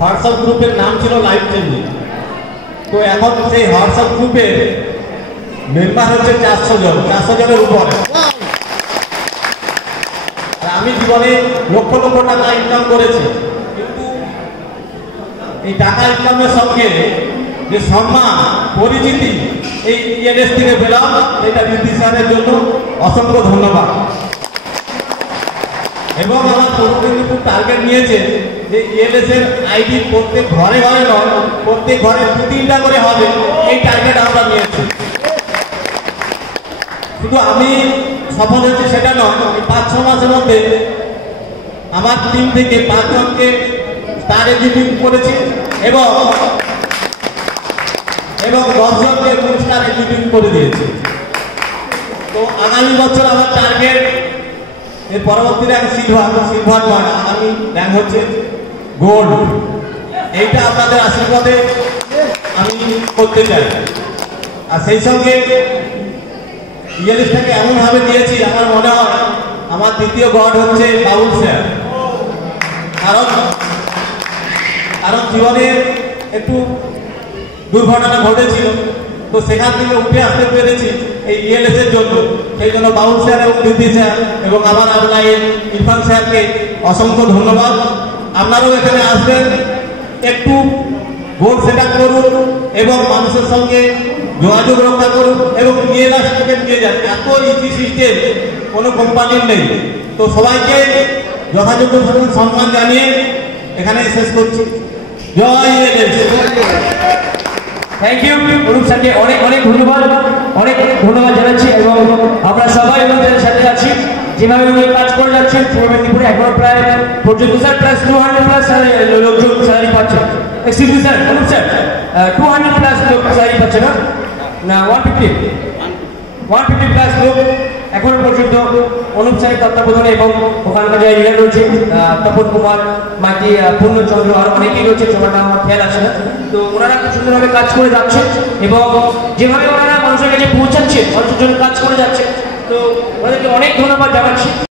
WhatsApp গ্রুপের নাম ছিল লাইফ চেঞ্জিং। তো এখন সেই হোয়াটসঅ্যাপ গ্রুপের মেম্বার হচ্ছে 400 জন, 400 জনের উপরে। আমি জীবনে লক্ষ লক্ষ টাকা ইনকাম করেছি, কিন্তু এই টাকা ইনকামের সঙ্গে যে সম্মান পরিচিতি এই ইএলএস থেকে পেলাম, এটা নীতি স্যারের জন্য অসংখ্য ধন্যবাদ। এবং আমার পূর্ব মেদিনীপুর টার্গেট নিয়েছে যে ইএলএস এর আইডি প্রত্যেক ঘরে ঘরে নয়, প্রত্যেক ঘরে 2-3টা করে হবে, এই টার্গেট আমরা নিয়েছি। শুধু আমি সফল হয়েছি সেটা নয়, 5-6 মাসের মধ্যে আমার টিম থেকে 5 জনকে স্টার এক্সিকিউটিভ করেছি এবং 10 জনকে স্টার এক্সিকিউটিভ করে দিয়েছি। তো আগামী বছর আমার টার্গেট, এর পরবর্তী র্যাঙ্ক সিলভার নয়, আগামী র্যাঙ্ক হচ্ছে গোল্ড। এইটা আপনাদের আশীর্বাদে আমি করতে চাই। আর সেই সঙ্গে ইএলএসটাকে এমনভাবে দিয়েছি, আমার মনে হয় আমার দ্বিতীয় গড হচ্ছে বাবুল স্যার। কারণ জীবনে একটু দুর্ঘটনা ঘটেছিল, তো সেখান থেকে উঠে আসতে পেরেছি এই ইএলএস এর জন্য। সেই জন্য বাবুল স্যার এবং দিদি স্যার এবং আমার আপনার ইরফান স্যারকে অসংখ্য ধন্যবাদ। আপনারাও এখানে আসবেন, একটু গোল সেট আপ করুন এবং মানুষের সঙ্গে যোগাযোগ রক্ষা করুন এবং ইএলএসটাকে নিয়ে যান। এত ইজি সিস্টেম কোনো কোম্পানির নেই। তো সবাইকে যথাযোগ্যভাবে সম্মান জানিয়ে এখানে শেষ করছি। জয় ইএলএস। থ্যাংক ইউ অনুপ স্যারকে অনেক অনেক ধন্যবাদ, অনেক ধন্যবাদ জানাচ্ছি। এবং আমরা সবাই ওনাদের সাথে আছি, যেভাবে উনি কাজ করে যাচ্ছেন পূর্ব মেদিনীপুরে। এখনো প্রায় পর্যন্ত স্যার প্লাস 200+ লোকজন স্যালারি পাচ্ছে। Excuse me sir, Anup sir 200+ লোক স্যালারি পাচ্ছে না 150+ লোক এখনো পর্যন্ত অনুপ স্যারের তত্ত্বাবধানে এবং ওখানকার যে লিডার রয়েছে তপন কুমার মাইতি, পূর্ণচন্দ্র, আর অনেকেই রয়েছে, সবারটা আমার খেয়াল আছে না। তো ওনারা খুব সুন্দরভাবে কাজ করে যাচ্ছে এবং যেভাবে ওনারা মানুষের কাছে পৌঁছাচ্ছে, মানুষের জন্য কাজ করে যাচ্ছে, তো ওনাদেরকে অনেক ধন্যবাদ জানাচ্ছি।